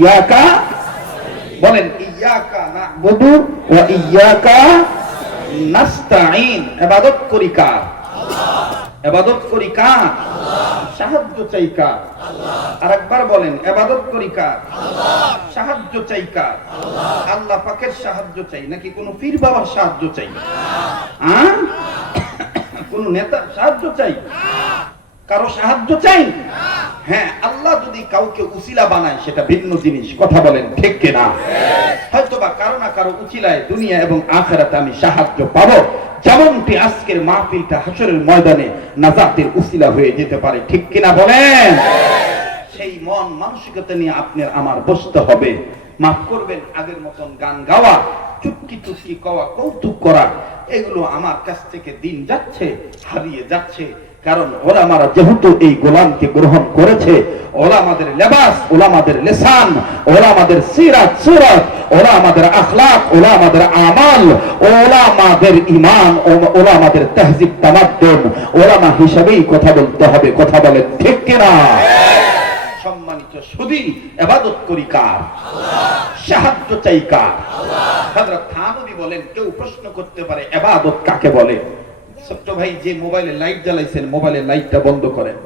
ইয়াকা, বলেন ইয়াকা না'বুদু ওয়া ইয়াকা নাস্তাঈন। ইবাদত করি কার? ইবাদত করি কার? সাহায্য চাই কার? আরেকবার বলেন, ইবাদত করি কার? সাহায্য চাই কার? আল্লাহ পাকের সাহায্য চাই নাকি কোন পীর বাবার সাহায্য চাই? কোন নেতার সাহায্য চাই? কারো সাহায্য চাই? হ্যাঁ, আল্লাহ যদি কাউকে উসিলা বানায় সেটা ভিন্ন জিনিস। কথা বলেন ঠিক কিনা? হয়তোবা কারো না কারো উসিলায় দুনিয়া এবং আখিরাতে আমি সাহায্য পাবো, যেমনটি আজকের মাহফিলটা হাসরের ময়দানে নাজাতের উসিলা হয়ে যেতে পারে। ঠিক কিনা বলেন? সেই মন মানসিকতা নিয়ে আপনার আমার বসতে হবে। মাফ করবেন, আগের মতন গান গাওয়া, চুটকি চুটকি কওয়া, কৌতুক করা, এগুলো আমার কাছ থেকে দিন যাচ্ছে, হারিয়ে যাচ্ছে। কারণ ওলামারা যেহেতু এই গোলামকে গ্রহণ করেছে, ওলামাদের লেবাস, ওলামাদের লিসান, ওলামাদের সিরাত সুরাত, ওলামাদের আখলাক, ওলামাদের আমাল, ওলামাদের ঈমান, ওলামাদের তাহজিব তামাদ্দুন, ওলামা হিসাবেই কথা বলতে হবে। কথা বলেন ঠিক কিনা? সম্মানিত সুধী, ইবাদত করি কার? সাহায্য চাই কার? হযরত থানবী বলেন, কেউ প্রশ্ন করতে পারে ইবাদত কাকে বলে? ছোট্ট ভাই, যে মোবাইলে লাইট জ্বালাইছেন, মোবাইলের লাইটটা বন্ধ করেন।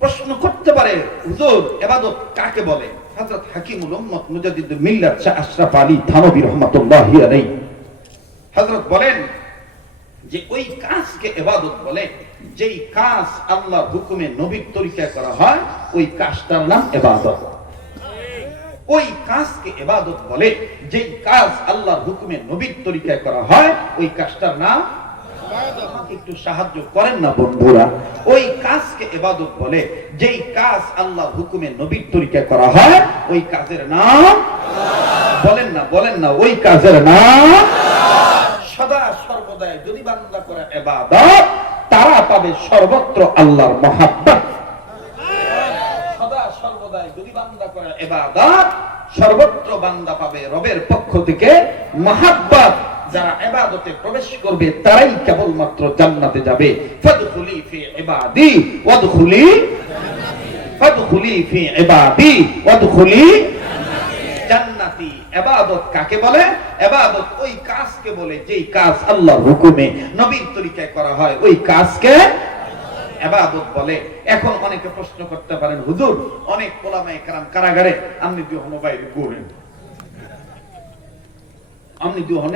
প্রশ্ন করতে পারে, হুজুর ইবাদত কাকে বলে? হযরত হাকিমুল উম্মত মুজাদ্দিদুল মিল্লাত শাহ আশরাফ আলী থানবী রাহমাতুল্লাহি আলাইহি হযরত বলেন যে ওই কাজকে ইবাদত বলে যেই কাজ আল্লাহর হুকুমে নবীর তরিকায় করা হয়, ওই কাজটার নাম ইবাদত। ওই কাজকে ইবাদত বলে যেই কাজ আল্লাহর হুকুমে নবীর তরিকায় করা হয়, ওই কাজটার নাম ইবাদত। একটু সাহায্য করেন না বন্ধুরা? ওই কাজকে ইবাদত বলে যেই কাজ আল্লাহর হুকুমে নবীর তরিকায় করা হয়, ওই কাজের নাম বলেন না, বলেন না, ওই কাজের নাম। সদা সর্বদাই যদি বান্দা করে ইবাদত, তারা পাবে সর্বত্র আল্লাহর মহাব্বত। সদা সর্বদাই যদি বান্দা করে ইবাদত, সর্বত্র বান্দা পাবে রবের পক্ষ থেকে মহাব্বত। যারা ইবাদতে প্রবেশ করবে তারাই কেবলমাত্র জান্নাতে যাবে। ফাদখুলি ফি ইবাদি ওয়াদখুলি, ফাদখুলি ফি ইবাদি ওয়াদখুলি জান্নাতি। ইবাদত কাকে বলে? ইবাদত ওই কাজকে বলে যেই কাজ আল্লাহর হুকুমে নবীর তরিকায় করা হয়, ওই কাজকে ইবাদত বলে। এখন অনেকে প্রশ্ন করতে পারেন, হুজুর অনেক ওলামায়ে কেরাম কারাগারে, আপনি যখন বাইরে ঘুরেন, আপনি যখন,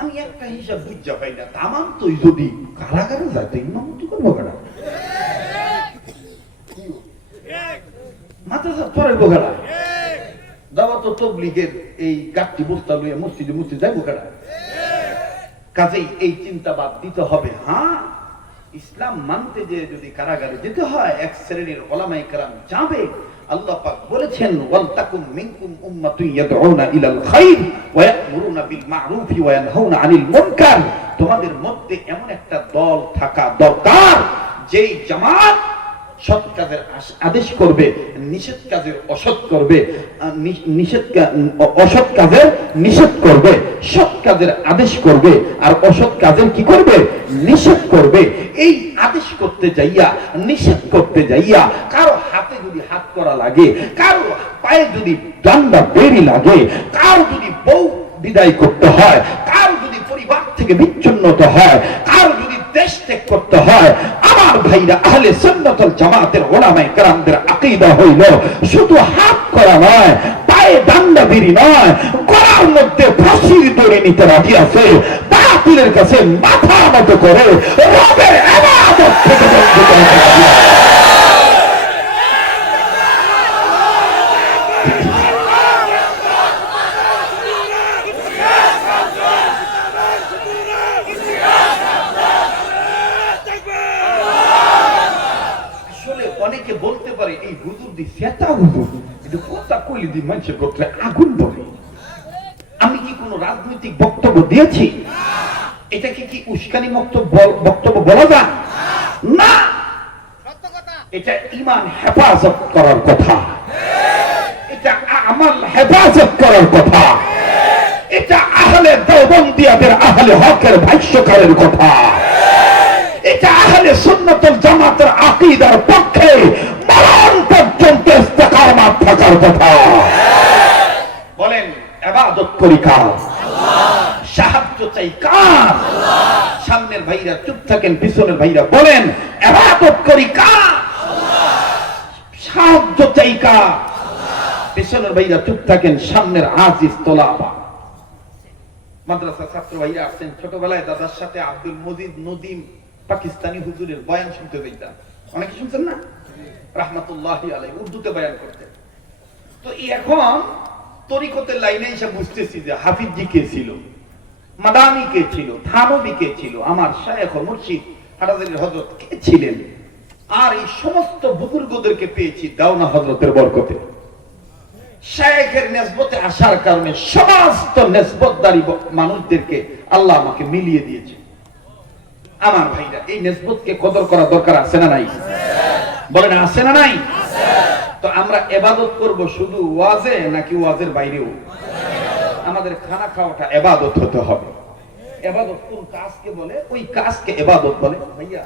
আমি একটা হিসাব বুঝা পাই না, তামাম তো যদি কারাগারে যাইতে ইমামতি করবো কেনা, মাথা সাথ পরে বোকারা দাওয়াত ও তাবলীগের এই গাঠটি বস্তা লইয়া মসজিদে মসজিদে যাইবো কেনা। কাজেই এই চিন্তাবাদ দিতে হবে। হ্যাঁ, ইসলাম মানতে যে যদি কারাগারে যেতে হয়, এক শ্রেণীর উলামায়ে কেরাম যাবে। আল্লাহ পাক বলেছেন, ওয়াল তাকুম মিনকুম উম্মাতুন ইয়াদউনা ইলাল খায়র ওয়া ইয়া'মুরুনা বিল মা'রুফি ওয়া ইয়ানহাউনা আনিল মুনকার। তোমাদের মধ্যে এমন একটা দল থাকা দরকার যেই জামাত সৎ কাজের আদেশ করবে, নিষেধ কাজের অসৎ করবে, অসৎ কাজের নিষেধ করবে, সৎ কাজের আদেশ করবে, আর অসৎ কাজের কি করবে? নিষেধ করবে। এই আদেশ করতে যাইয়া, নিষেধ করতে যাইয়া, কারো হাতে যদি হাত করা লাগে, কারো পায়ে যদি ডান্ডা বেরি লাগে, কারো যদি বউ বিদায় করতে হয়, কারো যদি পরিবার থেকে বিচ্ছিন্নতা হয়, কারো যদি দেশ ত্যাগ করতে হয়, আমার ভাইরা আহলে সুন্নাত ওয়াল জামাতের উলামায়ে কেরামদের আকীদা হইল শুধু হাত করা নয়, পায়ে ডান্ডা বিড়ি নয়, গলার মধ্যে ফাঁসির দড়ি নিতে রাজি আছে, বাতিলের কাছে মাথা নত করে রবের ইবাদত থেকে বঞ্চিত হতে। অনেকে বলতে পারে এই হুজুর দি সেটা হুজুর, এটা কথা কইলে দি মানুষের গোত্রে আগুন ধরে। আমি কি কোনো রাজনৈতিক বক্তব্য দিয়েছি? এটাকে কি উস্কানি বক্তব্য বলা যায় না? এটা ঈমান হেফাজত করার কথা, এটা আমল হেফাজত করার কথা, এটা আহলে দেওবন্দিয়াদের আহলে হকের ভাষ্যকারের কথা, এটা আহলে সুন্নাত ওয়াল জামাতের আকীদার পক্ষে মরণ পর্যন্ত ইস্তেকামাত চাচার কথা বলেন, ইবাদত করি কার? সাহায্য চাই কার? সামনের ভাইরা চুপ থাকেন, পিছনের ভাইরা বলেন, ইবাদত করি কার? সাহায্য চাই কার? পিছনের ভাইরা চুপ থাকেন, সামনের আজিজ তোলাবা। মাদ্রাসা ছাত্র ভাইরা আসছেন, ছোটবেলায় দাদার সাথে আব্দুল মজিদ নদীম পাকিস্তানি হুজুরের বয়ান শুনতে যাইতাম। অনেকে শুনছেন না? রাহমাতুল্লাহি আলাইহি উর্দুতে বয়ান করতেন। তো এখন তরিকতের লাইনে এসে বুঝতেছি যে হাফিজি কে ছিল, মাদানি কে ছিল, থানবী কে ছিল, আমার শায়েখ ও মুর্শিদ হাটাজারি হযরত কে ছিলেন। আর এই সমস্ত বুজুর্গদেরকে পেয়েছি দাওনা হযরতের বরকতে। শায়েখের নিসবতে আসার কারণে সমস্ত নিসবতদারি মানুষদেরকে আল্লাহ আমাকে মিলিয়ে দিয়েছে। আমার ভাইরা, এই নিসবতকে কদর করা দরকার আছে না নাই? বলেন আছে না নাই? তো আমরা ইবাদত করব শুধু ওয়াজে নাকি ওয়াজের বাইরেও? আমাদের খানা খাওয়াটা ইবাদত হতে হবে। ইবাদত কোন কাজকে বলে? ওই কাজকে ইবাদত বলে। ভাইয়া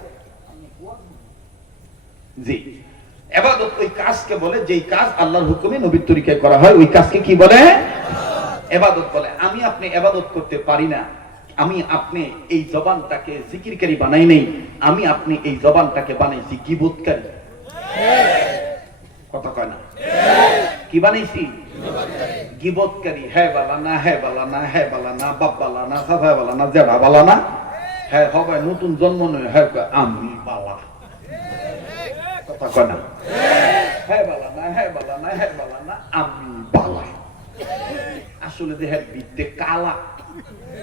জি, ইবাদত ওই কাজকে বলে যেই কাজ আল্লাহর হুকুমে নবীর তরিকায় করা হয়, ওই কাজকে কি বলে? ইবাদত বলে। আমি আপনি ইবাদত করতে পারি না, আমি আপনি এই জবানটাকে জিকিরকারী বানাই নাই, আমি আপনি এই জবানটাকে বানাইছি গীবতকারী। কথা কয় না? কি বানাইছি? গীবতকারী। হ্যাঁ বালা না, হ্যাঁ বালা না, হ্যাঁ বালা না, বাপ বালা না, সাফা বালা না, জেডা বালা না, হ্যাঁ হবে নতুন জন্ম নয়, হ্যাঁ আমি বালা। কথা কয় না? হ্যাঁ বালা না, হ্যাঁ বালা না, হ্যাঁ বালা না, আমি বালা। আসলে দেহের বিদ্যে কালা,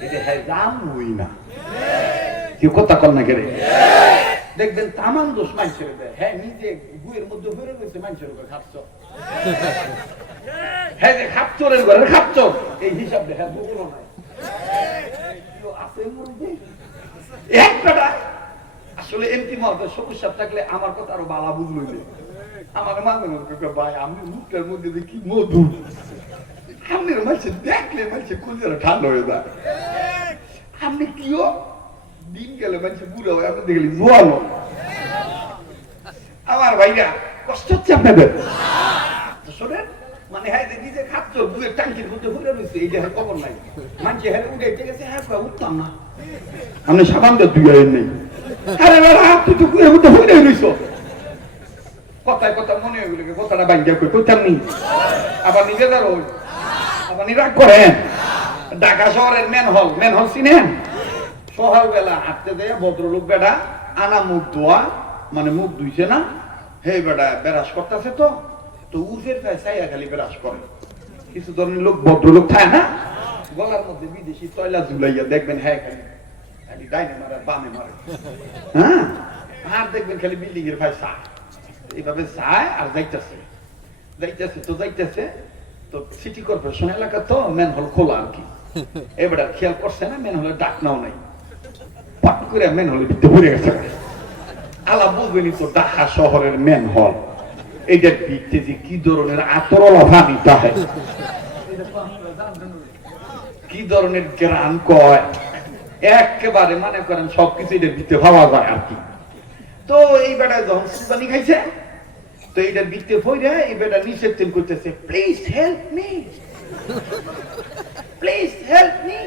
এটা হ্যাঁ জানবই না। কেউ কথা কর না কেরে? দেখবেন তামান দোষ মানুষের দেয়। হ্যাঁ নিজে গুয়ের মধ্যে ঘুরে গেছে, মানুষের উপর খাপচর। হ্যাঁ যে খাপচরের ঘরের খাপচর, এই হিসাব দেখা বগুলো নাই। আসলে এমপি মহোদয় সমস্যা থাকলে আমার কথা আরো বালা বুঝলো। আমার মাঝে মধ্যে ভাই আমি মুখটার মধ্যে দেখি মধু, আপনার মানুষের দেখলে মানুষের কুলজারা ঠান্ডা হয়ে যায়। আপনি কিও দিন গেলে মানুষের বুড়ো হয়, আপনি দেখলে জোয়ানো। আমার ভাইরা কষ্ট হচ্ছে আপনাদের? শোনেন, মানে হ্যাঁ নিজে খাচ্ছ বুয়ের টাঙ্কির মধ্যে ঘুরে রয়েছে, এইটা খবর নাই। মানুষ হ্যাঁ উঠে গেছে, হ্যাঁ উঠতাম না, আপনি সাবান দিয়ে দুই নেই। আরে হাত তুই তো বুয়ের মধ্যে ঘুরে রয়েছ। কথায় কথা মনে হয়ে গেলে কথাটা বাঙ্গিয়া কই করতাম নি, আবার নিজে দাঁড়ো, আবার রাগ করেন। ঢাকা শহরের মেন হল চিনেন? সকালবেলা হাঁটতে দেয় ভদ্রলোক বেটা আনা মুখ ধোয়া, মানে মুখ ধুইছে না, হে বেটা বেরাস করতেছে। তো উফের চাইয়া খালি বেরাস করে। কিছু ধরনের লোক ভদ্রলোক থাকে না, গলার মধ্যে বিদেশি তয়লা ঝুলাইয়া দেখবেন, হ্যাঁ খালি ডাইনে মারে বামে মারে। হ্যাঁ, আর দেখবেন খালি বিল্ডিং এর ভাই চা এইভাবে যায় আর যাইতেছে তো সিটি কর্পোরেশন এলাকা তো মেন হল খোলা আর কি। এবার খেয়াল করছে না মেন হলে ডাক নাও নাই, পাট করে মেন হলে ভিতরে ঘুরে গেছে। আলা বুঝবেনি তো ঢাকা শহরের মেন হল, এইটার ভিতরে যে কি ধরনের আতরলা পানি তাহে, কি ধরনের গ্রাম কয়, একেবারে মানে করেন সবকিছু এটার ভিতরে ভাবা যায় আর কি। তো এই বেটা যখন সুবানি খাইছে, তো এইটার ভিতরে ফইরা এই বেটা নিষেধ করতেছে, please help me, please help me.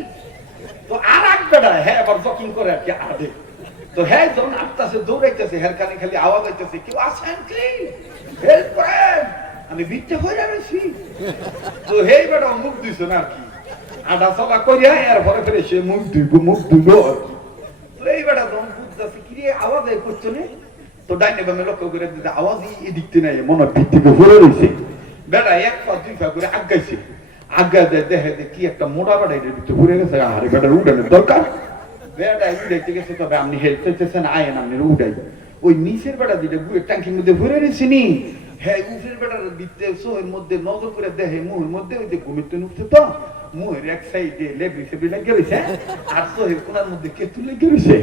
তো আর এক বেটা হ্যাঁ আবার জকিং করে আর কি আদে। তো হ্যাঁ যখন আসতেছে দৌড়াইতেছে, হ্যাঁ কানে খালি আওয়াজ হইতেছে, কেউ আসেন কি হেল্প করেন, আমি ভিতরে ফইরা রয়েছি। তো হেই বেটা মুখ দিছে না আর কি, আডা চলা করিয়া এরপরে ফেরে সে মুখ ধুইব আর কি। তো এই বেটা যখন বুঝতেছে কি রে আওয়াজ করছে না, তো ডাইনে বামে লক্ষ্য করে দিতে আওয়াজই এদিকতে নাই, মনে ভিত্তিকে ঘুরে রয়েছে। বেটা এক পা দুই পা করে আগাইছে, আজ্ঞা দেয় দেখে কি একটা মোটা বেটা এটার ভিতরে ঘুরে গেছে। আরে বেটার উঠানোর দরকার, বেটা উঠাইতে গেছে, তবে আপনি হেল্প চাইতেছেন, আয়েন আপনি উঠাই। ওই নিচের বেটা যেটা গুয়ের ট্যাঙ্কির মধ্যে ঘুরে রয়েছে নি, হ্যাঁ উফের বেটার ভিতরে সোহের মধ্যে নজর করে দেখে মুহের মধ্যে ওই যে ঘুমিতে উঠছে, তো মুহের এক সাইডে লেবি সেবি লেগে রয়েছে আর সোহের কোনার মধ্যে কেতু লেগে রয়েছে।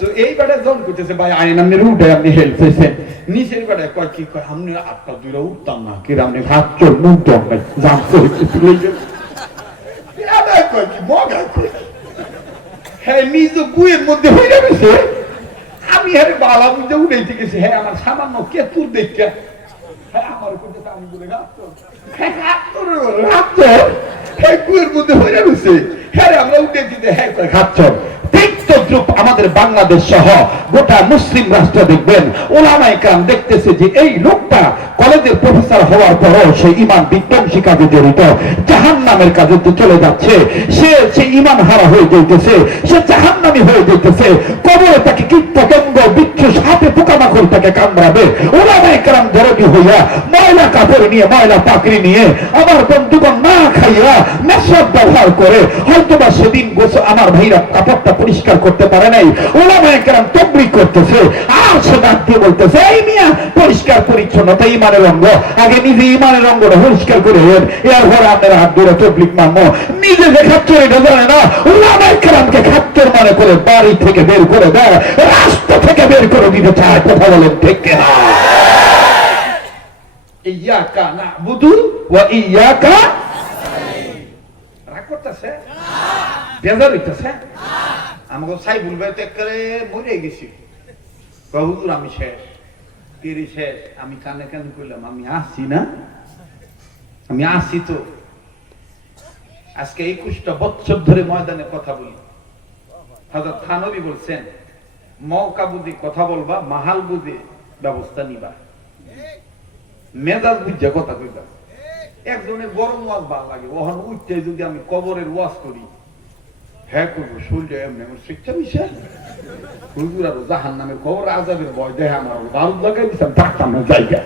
তো এই বেটা জন করতেছে, ভাই আইন আপনি উঠে আপনি হেল্প চাইছেন। নিচের বেটা কয় কি কয়, আপনি আটটা দুইটা উঠতাম না কি, আপনি ভাত চল মুখ দম ভাই জানতো কেতু লেগে কয় কি মগা কয়, হ্যাঁ নিজ গুয়ের মধ্যে হয়ে রয়েছে। আমি হ্যাঁ বালা বুঝে উঠাইতে গেছি, হ্যাঁ আমার সামান্য কেতুর দেখা হ্যাঁ আমার করতে আমি বলে কুয়ের মধ্যে হয়ে রয়েছে। হ্যাঁ আমরা উঠে দিতে হ্যাঁ খাচ্ছর আমাদের বাংলাদেশ সহ গোটা মুসলিম রাষ্ট্র দেখবেন ওলামায়ে কেরাম দেখতেছে যে এই লোকটা কলেজের প্রফেসর হওয়ার পরও সে ঈমান বিধ্বংসী কাজে জড়িত, জাহান্নামের কাজে চলে যাচ্ছে, সে ঈমান হারা হয়ে যাইতেছে, সে জাহান্নামী হয়ে যাইতেছে, কবরে তাকে কীটপতঙ্গ বিচ্ছু সাপে পোকামাকড় তাকে কামড়াবে। ওলামায়ে কেরাম দরদি হইয়া ময়লা কাপড় নিয়ে ময়লা পাকড়ি নিয়ে আমার বন্ধুগণ না খাইয়া মেশরাব ব্যবহার করে হয়তোবা সেদিন আমার ভাইরা কাপড়টা পরিষ্কার করতে পারে নাই, ওলামায়ে কেরাম তাবলীগ করতেছে আর সে ডাক দিয়ে বলতেছে এই মিয়া পরিষ্কার পরিচ্ছন্নতা ঈমানের অঙ্গ, আগে নিজে ঈমানের অঙ্গটা পরিষ্কার করে এরপর আপনারা হাত ধরে তাবলীগ মানবো। নিজে যে খাচ্চর এটা জানে না, ওলামায়ে কেরামকে খাচ্চর মনে করে বাড়ি থেকে বের করে দেয়, রাস্তা থেকে বের করে দিতে চায়। কথা বলেন ঠিক কিনা? ইয়াকা না'বুদু ওয়া ইয়াকা নাস্তাঈন। রাগ করতেছে, বেজার হইতেছে। আমাকে সাই বলবে তো করে মরে গেছি, হুজুর আমি শেষ, কেরি শেষ। আমি কানে কানে কইলাম আমি আসছি না, আমি আসছি তো। আজকে 21টা বছর ধরে ময়দানে কথা বলি। হযরত থানবী বলছেন মওকা বুঝে কথা বলবা, মাহাল বুঝে ব্যবস্থা নিবা, মেজাজ বুঝে কথা কইবা। একজনের গরম ওয়াজ ভালো লাগে, ওখানে উঠতে যদি আমি কবরের ওয়াজ করি হ্যাঁ করবো শরীরটা এমনি আমার শিক্ষা মিশে হুজুর আর জাহান্নামের কবর আযাবের ভয় দেখে আমার বারুদ লাগাই দিতাম, থাকতাম না জায়গা।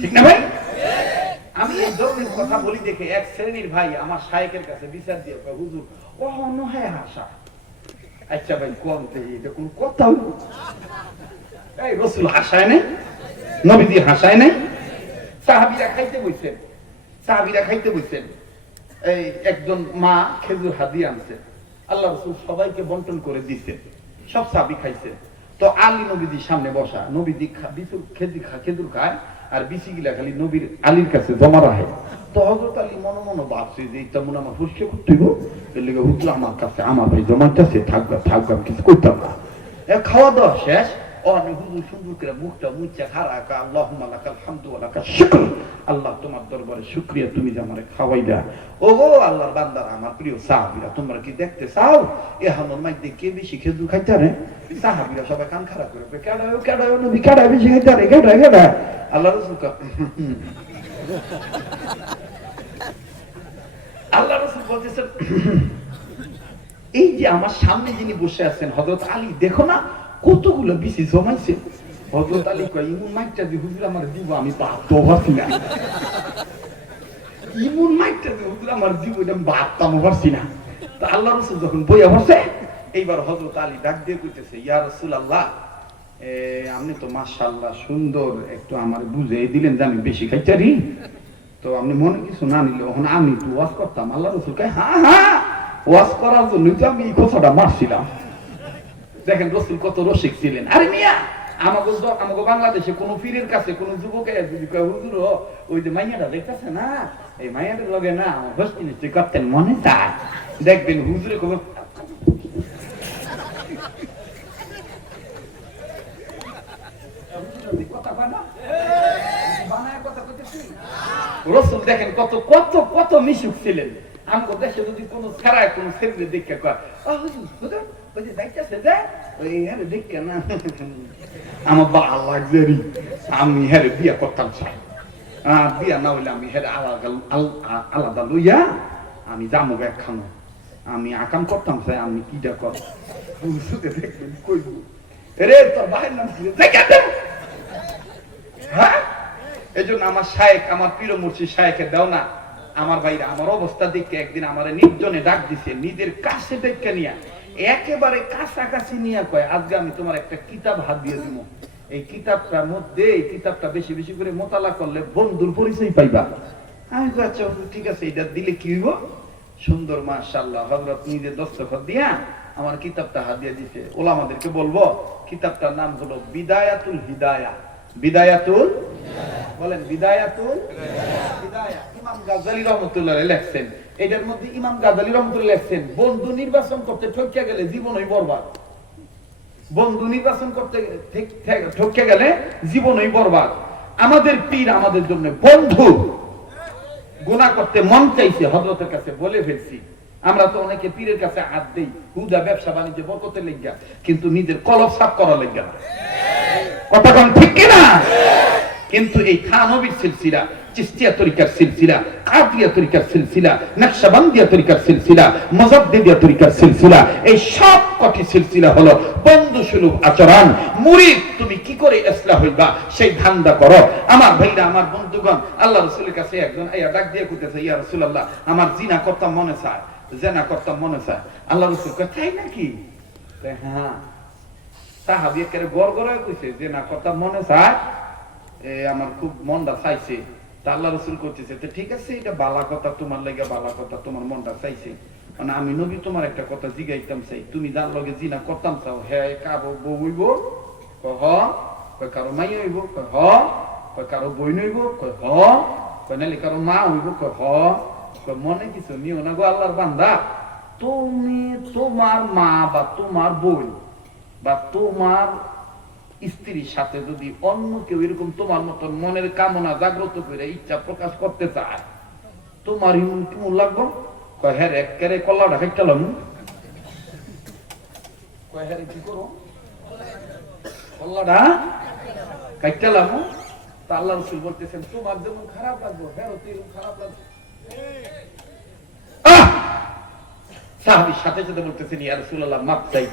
ঠিক না ভাই? আমি এই ধরনের কথা বলি দেখে এক শ্রেণীর ভাই আমার শায়েখের কাছে বিচার দিয়ে হুজুর ও অনহায় হাসা। আচ্ছা ভাই কোন এটা কোন কথা হইল? এই রাসূল হাসায় না, নবীজি হাসায় না, সাহাবীরা খাইতে বসছেন, সাহাবীরা খাইতে বসছেন। এই একজন মা খেজুর হাদিয়া আনছে, আল্লাহ রাসূল সবাইকে বন্টন করে দিয়েছেন, সব সাহাবী খাইছেন। তো আলী নবীজির সামনে বসা, নবীজি খেজুর খায় আর বিসি গিলা খালি নবীর আলীর কাছে জমা রাখে। তো হযরত আলী মনে মনে ভাবছে যে এটা মনে আমার হুশে করতে হইব, এর লেগে হুজুর আমার কাছে আমার ভাই জমাইতেছে, থাকবে থাকবে আমি কিছু করতাম না। খাওয়া দাওয়া শেষ, হুজুর সুন্দর করে মুখটা মুছে খারাকা আল্লাহুম্মা লাকাল হামদু ওয়া লাকাশ শুকর, আল্লাহ তোমার দরবারে শুকরিয়া তুমি যে আমারে খাওয়াইলা। ওগো আল্লাহর বান্দারা, আমার প্রিয় সাহাবীরা, তোমরা কি দেখতে চাও এহানোর মাইতে কে বেশি খেজুর খাইতে পারে? সাহাবীরা সবাই কান খারাপ করে কেডায় কেডায় নবী কেডায় বেশি খাইতে পারে, কেডায় কেডায়? আল্লাহ রাসূল আল্লাহ রাসূল বলতেছেন এই যে আমার সামনে যিনি বসে আছেন হযরত আলী, দেখো না কতগুলো বিসি জমাইছে। হযরত আলী কয় ইমন মাইকটা যে হুজুর আমার দিব আমি ভাবতে পারছি না, ইমন মাইকটা যে হুজুর আমার দিব এটা আমি ভাবতাম পারছি না। তো আল্লাহ রাসূল যখন বইয়া বসে এইবার হযরত আলী ডাক দিয়ে কইতেছে ইয়া রাসূলুল্লাহ, আপনি তো মাশাআল্লাহ সুন্দর, একটু আমার বুঝিয়ে দিলেন যে আমি বেশি খাইতারি, তো আপনি মনে কিছু না নিলে ওখানে আমি তো ওয়াজ করতাম। আল্লাহ রাসূল কয় হ্যাঁ হ্যাঁ ওয়াজ করার জন্যই তো আমি এই কথাটা মারছিলাম। দেখেন রাসূল কত রসিক ছিলেন। আরে মিয়া আমাকে বাংলাদেশে কোন পীরের কাছে কোন যুবকের যদি কয় হুজুর ওই যে মাইয়াটা দেখতেছে না, এই মাইয়াটার লগে না আমার হস্তি নিশ্চয় করতেন মনে চায়, দেখবেন হুজুরে খবর কথা কয় না, বানায় কথা কইতেছি। রাসূল দেখেন কত কত কত মিশুক ছিলেন। আমাকে দেশে যদি কোন ছাড়ায় কোন ছেলে দেখে কয় হুজুর ওই যে যাইতেছে যে ওই হ্যাঁ দেখে না আমার ভালো লাগছে, আমি হ্যাঁ বিয়া করতাম চাই, বিয়া না হইলে আমি হ্যাঁ আলাদা লইয়া আমি যাবো একখানো, আমি আকাম করতাম চাই, আমি কিটা কর দেখবেন কইব রে তোর ভাইয়ের নাম হ্যাঁ। এই জন্য আমার শায়েখ, আমার প্রিয় মুর্শিদ শায়েখের দাও না, আমার ভাইরা আমার অবস্থা দেখে একদিন আমার নির্জনে ডাক দিছে, নিজের কাছে দেখে নিয়ে একেবারে কাছাকাছি নিয়ে কয় আজকে আমি তোমার একটা কিতাব হাত দিয়ে দিব, এই কিতাবটার মধ্যে এই কিতাবটা বেশি বেশি করে মোতালা করলে বন্ধুর পরিচয় পাইবা। আমি তো আচ্ছা ঠিক আছে এটা দিলে কি হইব? সুন্দর মাশাআল্লাহ হযরত নিজে দস্তখত দিয়া আমার কিতাবটা হাত দিয়ে দিছে। ওলামাদেরকে বলবো কিতাবটার নাম হলো বিদায়াতুল হিদায়াহ। বিদায়াতুল বলেন বিদায়াতুল হিদায়াহ। ইমাম গাজ্জালী রাহমাতুল্লাহ আলাইহি লেখছেন, এটার মধ্যে ইমাম গাজ্জালী রাহমাতুল্লাহ লেখছেন বন্ধু নির্বাচন করতে ঠকিয়া গেলে জীবনই বরবাদ। বন্ধু নির্বাচন করতে ঠকে গেলে জীবনই বরবাদ। আমাদের পীর আমাদের জন্য বন্ধু। গুনাহ করতে মন চাইছে, হযরতের কাছে বলে ফেলছি। আমরা তো অনেকে পীরের কাছে হাত দেই হুদা ব্যবসা বাণিজ্য বরকতের লেগা, কিন্তু নিজের কলব সাফ করা লেগা না। কথা কোন ঠিক কি না? কিন্তু এই থানবীর সিলসিলা, চিশতিয়া তরিকার সিলসিলা, কাদিয়া তরিকার সিলসিলা, নকশবন্দিয়া তরিকার সিলসিলা, মুজাদ্দিদিয়া তরিকার সিলসিলা, এই সব কটি সিলসিলা হলো বন্ধু সুলভ আচরণ। মুরিদ তুমি কি করে ইসলাহ হইবা সেই ধান্দা করো। আমার ভাইরা, আমার বন্ধুগণ, আল্লাহ রাসূলের কাছে একজন আইয়া ডাক দিয়ে কইতেছে, ইয়া রাসূলুল্লাহ, আমার জিনা করতাম মনে চায়, জিনা করতাম মনে চায়। আল্লাহ রাসূল কয়, তাই নাকি? হ্যাঁ। সাহাবী একেবারে গড়গড়ায় কইছে, জিনা করতাম মনে চায়, আমার খুব মনটা চাইছে। তা আল্লাহ রাসূল কইতেছে, তো ঠিক আছে, এটা বালা কথা, তোমার লাগা বালা কথা, তোমার মনটা চাইছে। মানে আমি নবী তোমার একটা কথা জিগাইতাম চাই, তুমি যার লগে জিনা করতাম চাও, হ্যাঁ কারো বউ হইব? কয় হ। কয় কারো মাই হইব? কয় হ। কয় কারো বই হইব? কয় হ। কয় নালি কারো মা হইব? কয় হ। কয় মনে কিছু নিও না গো আল্লাহর বান্দা, তুমি তোমার মা বা তোমার বই বা তোমার স্ত্রীর সাথে যদি অন্য কেউ এরকম তোমার মতন মনের কামনা জাগ্রত করে ইচ্ছা প্রকাশ করতে চায়, তোমার কেমন লাগবো? কয় হ্যাঁ একেবারে কল্লাটা খাইটালাম। কয় হ্যাঁ কি করো? কল্লাটা খাইটালাম। তা আল্লাহ রাসূল বলতেছেন, তোমার যেমন খারাপ লাগবে হ্যাঁ তেমন খারাপ লাগবে। সাহাবীর সাথে সাথে বলতেছেন, ইয়া রাসূলুল্লাহ মাফ চাই,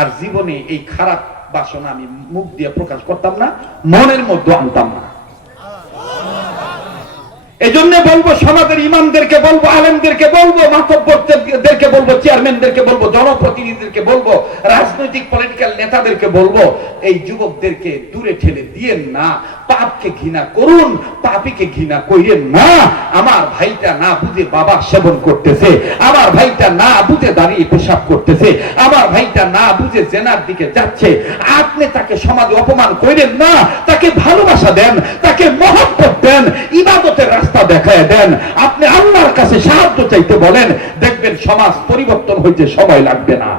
আর জীবনে এই খারাপ বাসনা আমি মুখ দিয়ে প্রকাশ করতাম না, মনের মধ্যে আনতাম না। এজন্য বলবো সমাজের ইমামদেরকে বলবো, আলেমদেরকে বলবো, মাতব্বরদেরকে বলবো, চেয়ারম্যানদেরকে বলবো, জনপ্রতিনিধিদেরকে বলবো, রাজনৈতিক পলিটিক্যাল নেতাদেরকে বলবো, এই যুবকদেরকে দূরে ঠেলে দিয়েন না। পাপকে ঘৃণা করুন, পাপীকে ঘৃণা কইরেন না। আমার ভাইটা না বুঝে বাবা সেবন করতেছে, আমার ভাইটা না বুঝে দাঁড়িয়ে পেশাব করতেছে, আমার ভাইটা না বুঝে জেনার দিকে যাচ্ছে, আপনি তাকে সমাজে অপমান কইরেন না। তাকে ভালোবাসা দেন, তাকে মহব্বত দেন, ইবাদতের রাস্তা দেখায় দেন। আপনি আল্লাহর কাছে সাহায্য চাইতে বলেন, দেখবেন সমাজ পরিবর্তন হইতে সময় লাগবে না।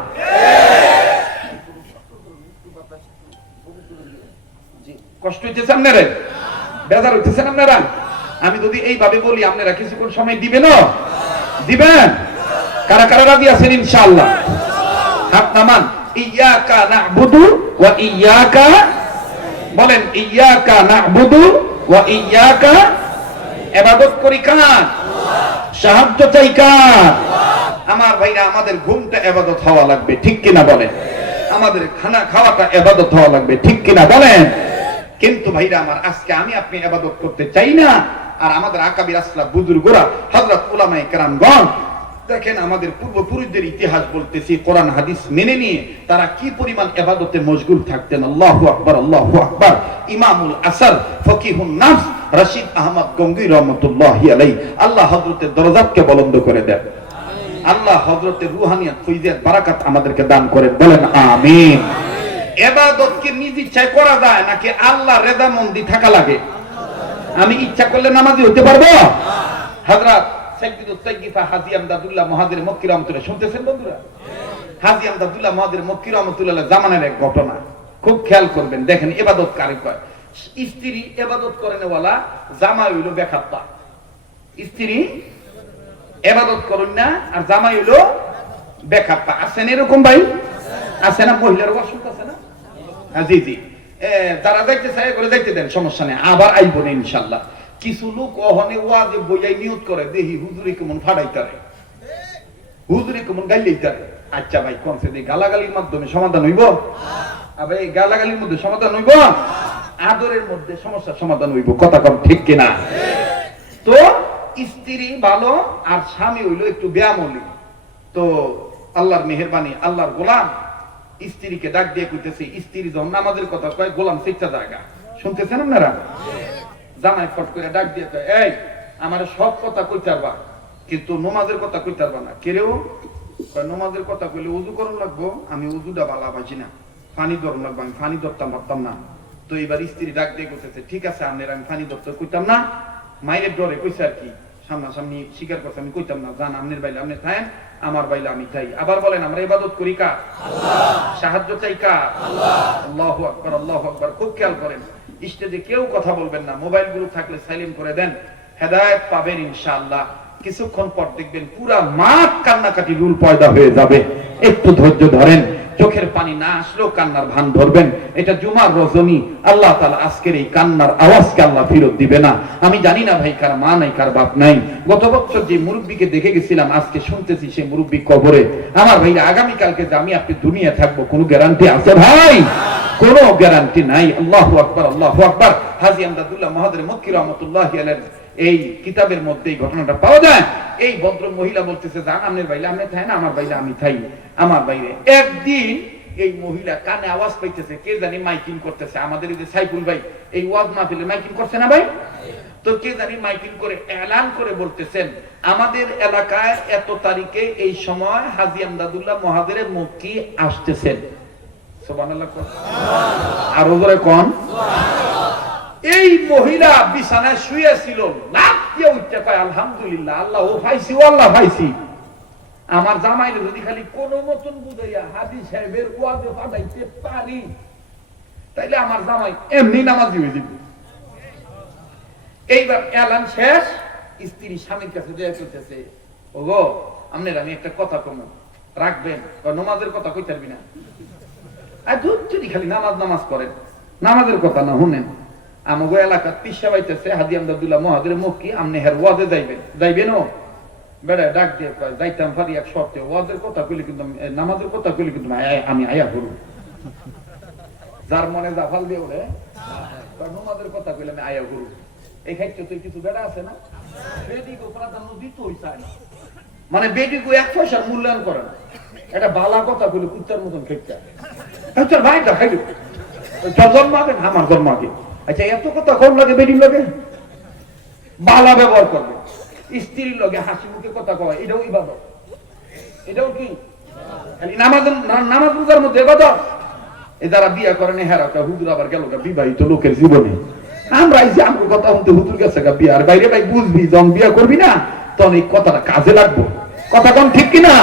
কষ্ট হইতেছে আপনারা? বেজার হইতেছেন আপনারা? আমি যদি এইভাবে বলি আপনারা কিছুক্ষণ সময় দিবেন? দিবেন? কারা কারা রাজি আছেন ইনশাআল্লাহ? হাত নামান। ইয়াকা না'বুদু ওয়া ইয়াকা, বলেন ইয়াকা না'বুদু ওয়া ইয়াকা, ইবাদত করি কার? সাহায্য চাই কার? আমার ভাইরা, আমাদের ঘুমটা ইবাদত হওয়া লাগবে, ঠিক কিনা বলেন? আমাদের খানা খাওয়াটা ইবাদত হওয়া লাগবে, ঠিক কিনা বলেন? কিন্তু ভাইরা আমার, আজকে আমি আপনি ইবাদত করতে চাই না, আর আমাদের আকাবির আসলাফ বুজুর্গরা, হযরত উলামায়ে কেরামগণ, দেখেন আমাদের পূর্বপুরুষদের ইতিহাস বলতেছি, কোরআন হাদিস মেনে নিয়ে তারা কি পরিমাণ ইবাদতে মশগুল থাকতেন। আল্লাহু আকবার, আল্লাহু আকবার। ইমামুল আসর, ফকিহুন নাফস, রশিদ আহমদ গঙ্গুই রহমাতুল্লাহি আলাইহি, আল্লাহ হযরতের দরজাতকে বুলন্দ করে দেন। আল্লাহ হযরতের রুহানিয়াত, ফয়জিয়াত, বারাকাত আমাদেরকে দান করেন, বলেন আমিন। ইবাদত কি নিজ ইচ্ছায় করা যায় নাকি আল্লাহর রেজামন্দি থাকা লাগে? আমি ইচ্ছা করলে নামাজি হতে পারবো? হযরত সাইয়্যিদুস সাইয়্যিফা হাজী আমদাদুল্লাহ মুহাজির মক্কি রাহমাতুল্লাহ, শুনতেছেন বন্ধুরা? হাজী আমদাদুল্লাহ মুহাজির মক্কি রাহমাতুল্লাহ জামানের এক ঘটনা, খুব খেয়াল করবেন। দেখেন ইবাদত কারে কয়? স্ত্রী ইবাদত করেন ওয়ালা, জামাই হইল বেখাপ্পা। স্ত্রী ইবাদত করেন না, আর জামাই হইল বেখাপ্পা। আছেন এরকম ভাই? আছে না? মহিলার অসুখ আছে না? জি জি। যারা যাইতে চায় করে যাইতে দেন, সমস্যা নেই, আবার আইব না ইনশাআল্লাহ। কিছু লোক ওহনে ওয়াজে বইয়াই নিয়ত করে, দেখি হুজুরি কেমন ফাড়াইতারে, হুজুরি কেমন গাইলেইতারে। আচ্ছা ভাই, কোনছে দি গালাগালির মাধ্যমে সমাধান হইব? আবার এই গালাগালির মধ্যে সমাধান হইব? আদরের মধ্যে সমস্যার সমাধান হইব। কথা কম ঠিক কিনা? তো স্ত্রী ভালো আর স্বামী হইল একটু বেয়ামলি। তো আল্লাহর মেহেরবানি, আল্লাহর গোলাম স্ত্রীকে ডাক দিয়ে কইতেছে, স্ত্রী যখন নামাজের কথা কয়, গোলাম শিক্ষা জায়গা। শুনতেছেন আপনারা? জামাই ফট করে ডাক দিয়ে কয়, এই আমার সব কথা কইতে পারবা, কিন্তু নামাজের কথা কইতে পারবা না। কেরেও কয়, নামাজের কথা কইলে উযু করুন লাগবো, আমি উযুটা ভালো পাইছি না, পানি ধরুন লাগবো, আমি পানি ধরতাম পারতাম না। তো এবার স্ত্রী ডাক দিয়ে কইতেছে, ঠিক আছে আপনার আমি পানি ধরতে কইতাম না, মায়ের ডরে কইছে আর কি, সামনাসামনি স্বীকার করছে, আমি কইতাম না, জান আমনের বাইলে আপনি থাকেন, আমার বাইলে আমি থাই। আবার বলেন আমরা ইবাদত করি কার? আল্লাহ। সাহায্য চাই কার? আল্লাহ। আল্লাহু আকবার, আল্লাহু আকবার। খুব খেয়াল করেন, স্টেজে কেউ কথা বলবেন না, মোবাইল গুলো থাকলে সাইলেন্ট করে দেন, হেদায়েত পাবেন ইনশাআল্লাহ। কিছুক্ষণ পর দেখবেন পুরা মাঠ কান্নাকাটি রুল পয়দা হয়ে যাবে। একটু ধৈর্য ধরেন, চোখের পানি না আসলেও কান্নার ভান ধরবেন। এটা জুমার রজনী, আল্লাহ তাআলা আজকের এই কান্নার আওয়াজকে আল্লাহ ফেরত দিবে না। আমি জানি না ভাই কার মা নাই, কার বাপ নাই। গত বছর যে মুরব্বীকে দেখে গেছিলাম, আজকে শুনতেছি সে মুরব্বী কবরে। আমার ভাই আগামী কালকে যে আমি আপনি দুনিয়া থাকবো, কোনো গ্যারান্টি আছে ভাই? কোনো গ্যারান্টি নাই। আল্লাহু আকবার, আল্লাহু আকবার। হাজী আমদাদুল্লাহ মহাদের মক্কি রাহমাতুল্লাহি আলাইহি এই কিতাবের মধ্যে এই ঘটনাটা পাওয়া যায়। এই ভদ্র মহিলা বলতেছে, জান আমনের বাইলে আপনি থাই না, আমার বাইলে আমি থাই। আমার বাইরে একদিন এই মহিলা কানে আওয়াজ পাইতেছে, কে জানি মাইকিং করতেছে। আমাদের এই যে সাইফুল ভাই এই ওয়াজ মাহফিলে মাইকিং করছে না ভাই? তো কে জানি মাইকিং করে এলান করে বলতেছেন, আমাদের এলাকায় এত তারিখে এই সময় হাজী আমদাদুল্লাহ মহাদের মক্কি আসতেছেন। সুবহানাল্লাহ। আর ওরে কোন এই মহিলা বিছানায় শুয়ে ছিল, লাফ দিয়ে উঠতে কয় আলহামদুলিল্লাহ, আল্লাহ ও পাইছি, ও আল্লাহ পাইছি। আমার জামাইরে যদি খালি কোন মতন বুঝাইয়া হাজী সাহেবের ওয়াজে পাঠাইতে পারি, তাইলে আমার জামাই এমনি নামাজি হয়ে যাবে। এইবার এলান শেষ, স্ত্রী স্বামীর কাছে দেয়া চলতেছে, ওগো আপনার আমি একটা কথা কম, রাখবেন? নামাজের কথা কই পারবি না? আর দুধ চুরি খালি নামাজ করেন, নামাজের কথা না শুনেন। আমাগো এলাকার পিসা বাইতেছে হাজী আমদাদুল্লাহ মহাদের মক্কি, আপনি হের ওয়াজে যাইবেন? যাইবেন? ও বেড়া ডাক দিয়ে কয়, যাইতাম পারি এক শর্তে, ওয়াজের কথা কইলে কিন্তু, নামাজের কথা কইলে কিন্তু আমি আয়া করব। যার মনে জাফাল দিয়ে ওরে, নামাজের কথা কইলে আমি আয়া করব। এই খাইতে তো কিছু বেড়া আছে না, বেডিগো প্রাধান্য দিতেই চায় না, মানে বেডিগো এক পয়সার মূল্যায়ন করে না। এটা বালা কথা কইলে কুত্তার মতন খেতে আচ্ছা ভাই দেখাই দেব, জন্ম আগে আমার জন্ম আগে। আচ্ছা এত কথা কম লাগে বেডির লগে? বালা ব্যবহার করবে, স্ত্রীর লগে হাসি মুখে কথা কয়, এটাও ইবাদত। এটাও কি নামাজ রোজার মধ্যে ইবাদত? এ যারা বিয়া করেন হেরা হুজুর আবার গেল বিবাহিত লোকের জীবনে। আমরা এই যে আমার কথা শুনতে হুজুর গেছে বিয়ার বাইরে, ভাই বুঝবি যখন বিয়া করবি না তখন এই কথাটা কাজে লাগবো। কথা কম ঠিক কিনা?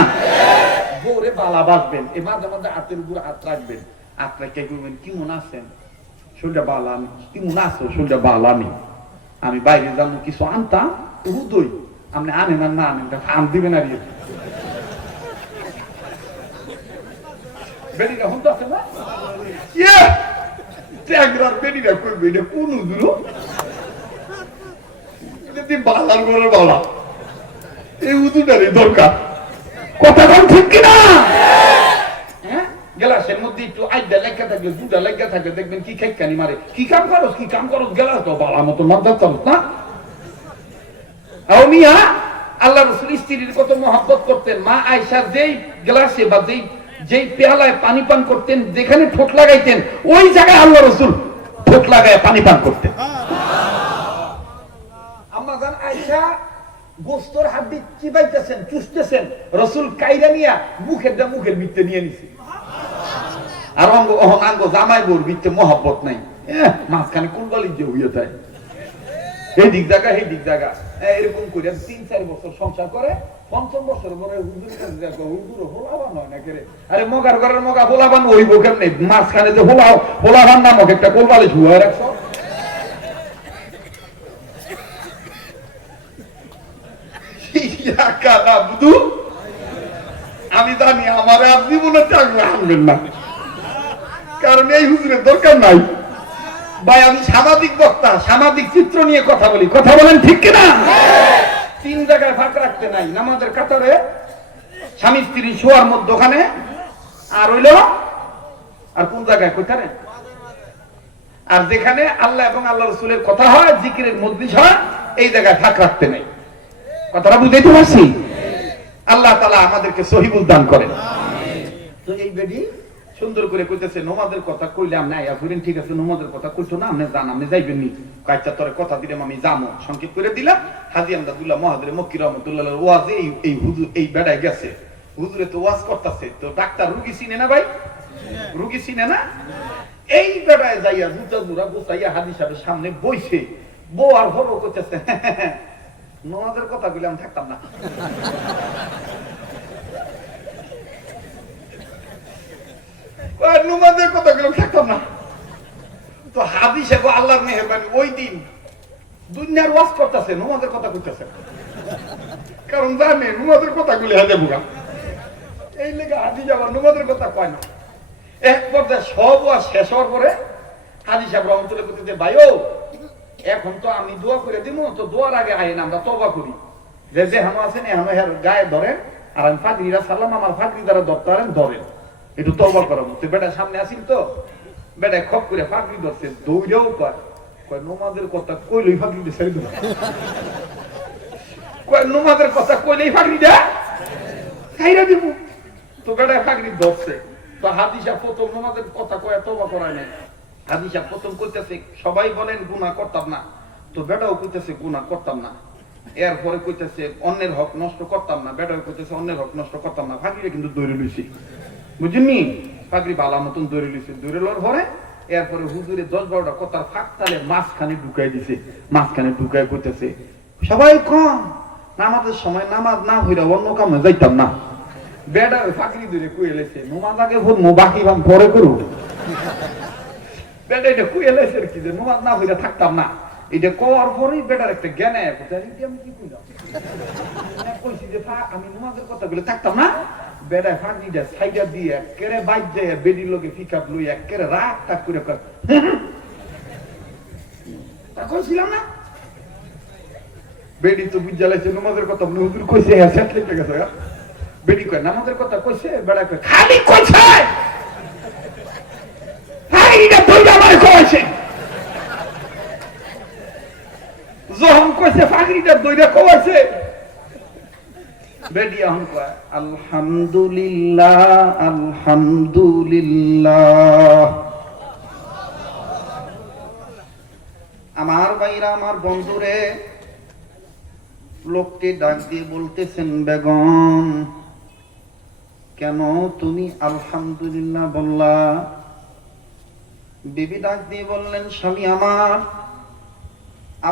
বউরে বালা বাসবেন, এ মাঝে মাঝে হাতের উপর হাত রাখবেন, হাত রাখে করবেন, কেমন আছেন? শরীরটা বালা নেই। কেমন আছো? শরীরটা বালা নেই। আমি বাইরে যাবো কিছু আনতাম, হুদই আপনি আনেন আর না আনেন আন দিবেন আর বেডিটা হুদ আছে না, বেডিটা করবে, এটা কোন হুজুর? বালার ঘরের বালা, এই হুজুরটারই দরকার। কথা কম ঠিক কিনা? গ্লাসের মধ্যে একটু আইডা লেখা থাকলে, দুটা লেখা থাকলে দেখবেন কি খেকানি মারে, কি কাম করস, কি কাম করস, গ্লাস তো বালা মতো মাদ্রাস চলস না। মিয়া আল্লাহ রাসূল স্ত্রীর কত মহব্বত করতেন। মা আয়েশা যেই গ্লাসে বা যেই পেয়ালায় পানি পান করতেন, যেখানে ঠোঁট লাগাইতেন ওই জায়গায় আল্লাহ রাসূল ঠোঁট লাগায় পানি পান করতেন। আম্মা জান আয়েশা গোস্তর হাড্ডি চিবাইতেছেন, চুষতেছেন, রাসূল কাইরা নিয়া মুখের ভিতরে নিয়ে নিছে। আর অঙ্গ জামাই বোর ভিতরে মহব্বত নাই, মাঝখানে কুলবালি যে হইয়া যায়, এই দিক জায়গা এই দিক জায়গা, এরকম করে ৩-৪ বছর সংসার করে। ৫ম বছর পরে হুজুর কাছে দেখো, হুজুর হোলাবান হয় না কেরে? আরে মগার ঘরের মগা হোলাবান হইব কেমনে? মাঝখানে যে হোলাবান নামক একটা কোলবালি শুয়ে রাখছো। আমি জানি আমার আর জীবনে চাকরি আনবেন না, কারণ এই হুজুরের দরকার নাই। ভাই আমি সামাজিক বক্তা, সামাজিক চিত্র নিয়ে কথা বলি, কথা বলেন ঠিক কিনা? 3 জায়গায় ফাঁক রাখতে নাই, নামাজের কাতারে, স্বামী স্ত্রী শোয়ার মধ্যে ওখানে, আর হইল আর কোন জায়গায় কোথায়, আর যেখানে আল্লাহ এবং আল্লাহ রাসূলের কথা হয়, জিকিরের মজলিস হয়, এই জায়গায় ফাঁক রাখতে নাই। কথাটা বুঝাইতে পারছি? আল্লাহ তাআলা আমাদেরকে সহিবুল দান করেন। তো এই বেডি সুন্দর করে কইতেছে, নমাজের কথা কইলে আপনি আয়া করেন, ঠিক আছে নমাজের কথা কইতো না, আপনি জান আপনি যাইবেন নি। কাচ্চা তোরে কথা দিলাম আমি যাবো, সংক্ষেপ করে দিলাম। হাজী আমদাদুল্লাহ মহাদের মক্কি রাহমাতুল্লাহ ওয়াজে এই হুজুর এই বেড়ায় গেছে, হুজুরে তো ওয়াজ করতেছে, তো ডাক্তার রুগী চিনে না ভাই, রুগী চিনে না। এই বেড়ায় যাইয়া জুতা জোড়া গোছাইয়া হাজী সাহেবের সামনে বইছে, বউ আর হলো করতেছে, নমাজের কথা বলে আমি থাকতাম না। নমাজের কথা বলে থাকতাম না। তো হাদিস এবং আল্লাহর মেহেরবানি ওই দিন দুনিয়ার ওয়াজ করতেছে, নমাজের কথা কইতেছে, কারণ জানে নমাজের কথা গুলি হাজে বুড়া, এই লেগে হাদিস আবার নমাজের কথা কয় না। এক পর্যায়ে সব ওয়াজ শেষ হওয়ার পরে হাদিস সাহেব রহমতুল্লাহ করতেছে, ভাইও এখন তো আমি দোয়া করে দিব, তো দোয়ার আগে আইন আমরা তওবা করি, যে যে হানো আছেন এহানো হের গায়ে ধরেন, আর আমি ফাদরিরা সালাম আমার ফাদরি দ্বারা ধরতেন ধরেন, একটু তওবা করাবো। তো বেটা সামনে আসিল, তো বেটা খপ করে ফাদরি ধরছে, দৌড়েও কয় কয় নমাজের কথা কইলই ফাদরি ছেড়ে দিল, কয় নমাজের কথা কইলেই ফাদরি দে খাইরা দিব। তো বেটা ফাদরি ধরছে। তো হাদিস সাহেব প্রথম নমাজের কথা কয় তওবা করায় নাই। হাদিস সাহেব প্রথম কইতেছে সবাই বলেন গুনাহ করতাম না, তো বেটাও কইতেছে গুনাহ করতাম না। এরপরে কইতেছে অন্যের হক নষ্ট করতাম না, বেটাও কইতেছে অন্যের হক নষ্ট করতাম না। ফাঁকরিটা কিন্তু দৌড়ে লইছি, বুঝিনি? ফাঁকরি বালা মতন দৌড়ে লইছে। দৌড়ে লওয়ার পরে এরপরে হুজুরে 10-12টা কথার ফাঁকতালে মাঝখানে ঢুকাই দিছে। মাঝখানে ঢুকাই কইতেছে সবাই কম নামাজের সময় নামাজ না হইরা অন্য কামে যাইতাম না। বেটা ওই ফাঁকরি ধরে কুয়ে লেছে, নমাজ আগে ভরমু বাকি বাম পরে করু। বেটা এটা কুয়ে লেছে কি যে নমাজ না হইরা থাকতাম না। এটা কর পরেই বেটার একটা জ্ঞান আয়, আমি কি কইলাম, কইছি যে আমি নমাজের কথা বলে থাকতাম না। বেটা ফাঁকিটা সাইডা দিয়ে কেড়ে বাইক যায় বেডির লোকে পিকআপ লই কেড়ে রাগ টাক করে তা কইছিলাম না। বেডি তো বুঝা লাইছে নমাজের কথা হুজুর কইছে, হ্যাঁ সেট লিখে গেছে। বেডি কয় নামাজের কথা কইছে, বেটা কয় খালি কইছে, হাইটা তুইটা আমার কইছে। যখন কইছে ফাঁকরিটা দইরা কইছে, বেডি এখন কয় আলহামদুলিল্লাহ আলহামদুলিল্লাহ। আমার ভাইরা আমার বন্ধুরে, লোককে ডাক দিয়ে বলতেছেন বেগম কেন তুমি আলহামদুলিল্লাহ বললা? বিবি ডাক দিয়ে বললেন স্বামী আমার,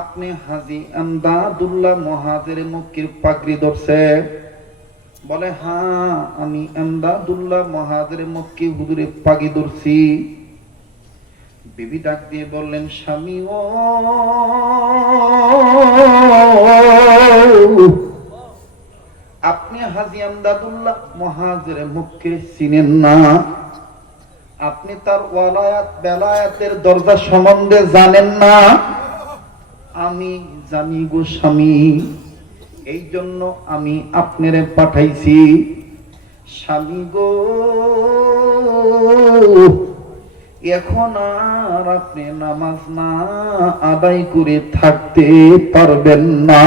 আপনি হাজী এমদাদুল্লাহ মুহাজির মক্কির পাগড়ি ধরছে? বলে হ্যাঁ আমি এমদাদুল্লাহ মুহাজির মক্কি হুজুরের পাগড়ি ধরছি। বিবি ডাক দিয়ে বললেন স্বামী ও আপনি হাজী এমদাদুল্লাহ মুহাজির মক্কি চিনেন না? আপনি তার ওয়ালায়াত বেলায়াতের দরজা সম্বন্ধে জানেন না? আমি জানি গো স্বামী, এই জন্য আমি আপনারে পাঠাইছি। স্বামী গো এখন আর আপনি নামাজ না আদায় করে থাকতে পারবেন না।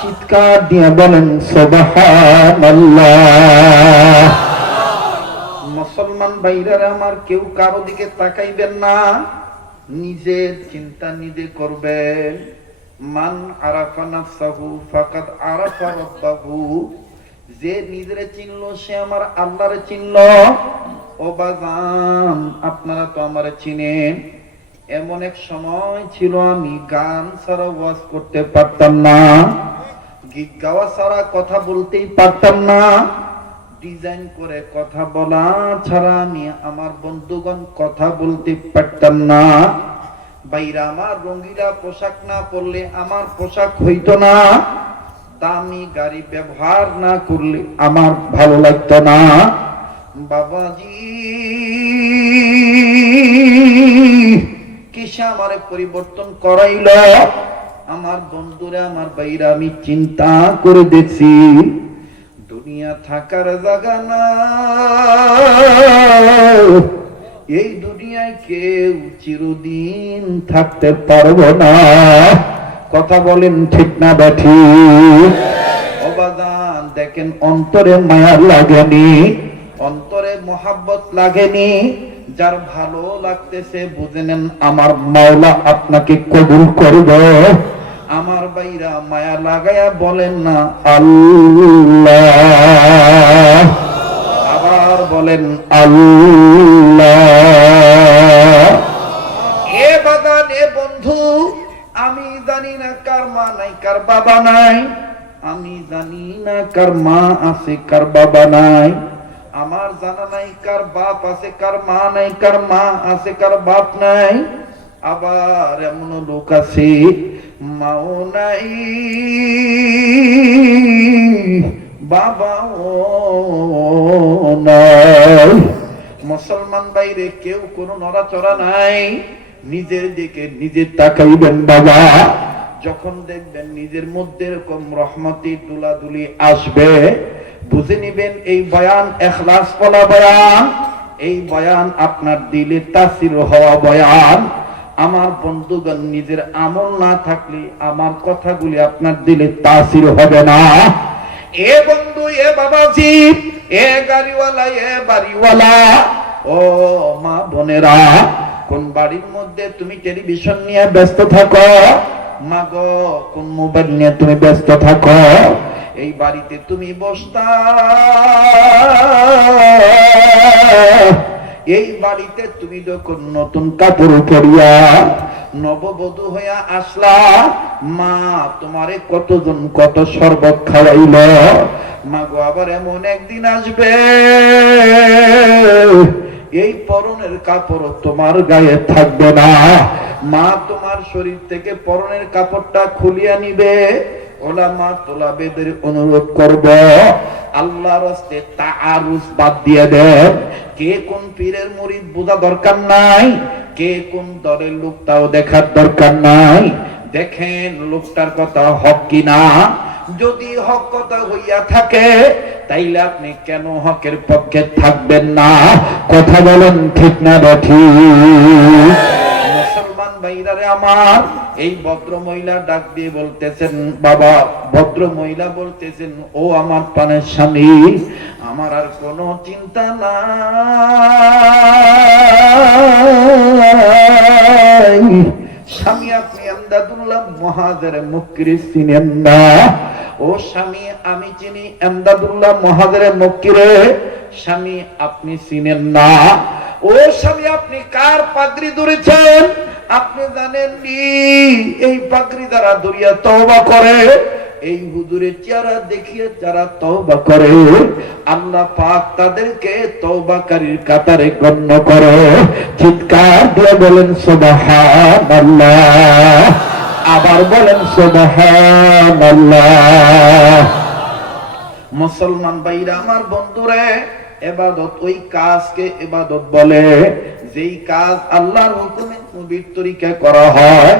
চিৎকার দিয়ে বলেন সুবহানাল্লাহ। মুসলমান ভাইরা আমার, কেউ কারো দিকে তাকাইবেন না, নিজের চিন্তা নিজে করবেন। মান আরাফা নাফসাহু ফাকাদ আরাফা রাব্বাহু, যে নিজেরে চিনলো সে আমার আল্লাহরে চিনলো। ও বাজান আপনারা তো আমারে চিনেন। এমন এক সময় ছিল আমি গান ছাড়া ওয়াজ করতে পারতাম না, গীত গাওয়া ছাড়া কথা বলতেই পারতাম না, ডিজাইন করে কথা বলা ছাড়া আমি আমার বন্ধুগণ কথা বলতে পারতাম না। বাইরা আমার রঙিলা পোশাক না পরলে আমার পোশাক হইতো না, দামি গাড়ি ব্যবহার না করলে আমার ভালো লাগতো না। বাবাজি কিসে আমারে পরিবর্তন করাইল? আমার বন্ধুরা আমার বাইরা আমি চিন্তা করে দেখছি, দুনিয়া থাকার জায়গা না, এই দুনিয়ায় কেউ চিরদিন থাকতে পারবো না। কথা বলেন ঠিক না ব্যাঠি? অবাদান দেখেন, অন্তরে মায়া লাগেনি, অন্তরে মোহাব্বত লাগেনি, যার ভালো লাগতেছে বুঝে নেন আমার মাওলা আপনাকে কবুল করবে। আমার ভাইরা মায়া লাগায়া বলেন না আল্লাহ, আবার বলেন আল্লাহ। এ বাদান এ বন্ধু, আমি জানি না কার মা নাই কার বাবা নাই, আমি জানি না কার মা আছে কার বাবা নাই, আমার জানা নাই কার বাপ আছে কার মা নাই, কার মা আছে কার বাপ নাই। আবার এমন লোক আছে মাও নাই বাবাও নাই। মুসলমান বাইরে কেউ কোনো নড়াচড়া নাই, নিজের দিকে নিজে তাকাইবেন বাবা। যখন দেখবেন নিজের মধ্যে এরকম রহমতি দুলাদুলি আসবে, বুঝে নিবেন এই বয়ান ইখলাস বলা বয়ান, এই বয়ান আপনার দিলে তাসির হওয়া বয়ান। আমার বন্ধুগণ, নিজের আমল না থাকলে আমার কথাগুলি আপনার দিলে তাসির হবে না। এ বন্ধু, এ বাবাজি, এ গাড়িওয়ালা, এ বাড়িওয়ালা, ও মা বোনেরা, কোন বাড়ির মধ্যে তুমি টেলিভিশন নিয়ে ব্যস্ত থাকো, মা গো কোন মোবাইল নিয়ে তুমি ব্যস্ত থাকো, এই বাড়িতে তুমি বসতা, এই বাড়িতে তুমি যখন নতুন কাপড় পরিয়া নববধূ হইয়া আসলা, মা তোমারে কতজন কত শরবত খাওয়াইল। মা গো আবার এমন একদিন আসবে এই পরনের কাপড় তোমার গায়ে থাকবে না, মা তোমার শরীর থেকে পরনের কাপড়টা খুলিয়া নিবে। ওলামা তোলাবেদের অনুরোধ করব, আল্লাহর রাস্তে তাআরুজ বাদ দিয়ে দেন। কে কোন পীরের মুরিদ বোঝা দরকার নাই, কে কোন দলের লোক তাও দেখার দরকার নাই। দেখেন লোকটার কথা হক কিনা, যদি হক কথা হইয়া থাকে তাইলে আপনি কেন হকের পক্ষে থাকবেন না? কথা বলেন ঠিক না ঠিক? মুসলমান ভাইরারে আমার, এই ভদ্র মহিলা ডাক দিয়ে বলতেছেন, বাবা ভদ্র মহিলা বলতেছেন, ও আমার প্রাণের স্বামী, আমার আর কোনো চিন্তা নাই। স্বামী আপনি এমদাদুল্লাহ মহাজের মুক্কিরে চিনেন না? ও স্বামী আমি চিনি এমদাদুল্লাহ মহাজের মুক্কিরে, স্বামী আপনি চিনেন না? ও স্বামী আপনি কার পাগড়ি ধরেছেন আপনি জানেননি? এই পাগড়ি দ্বারা ধরিয়া তওবা করে, এই হুজুরের চেহারা দেখিয়ে যারা তওবা করে আল্লাহ পাক তাদেরকে তওবাকারীর কাতারে গণ্য করে। চিৎকার দিয়ে বলেন সুবহানাল্লাহ, আবার বলেন সুবহানাল্লাহ। মুসলমান ভাইরা আমার, বন্ধুরে, ইবাদত ওই কাজকে ইবাদত বলে যেই কাজ আল্লাহর হুকুমে নবীর তরিকায় করা হয়।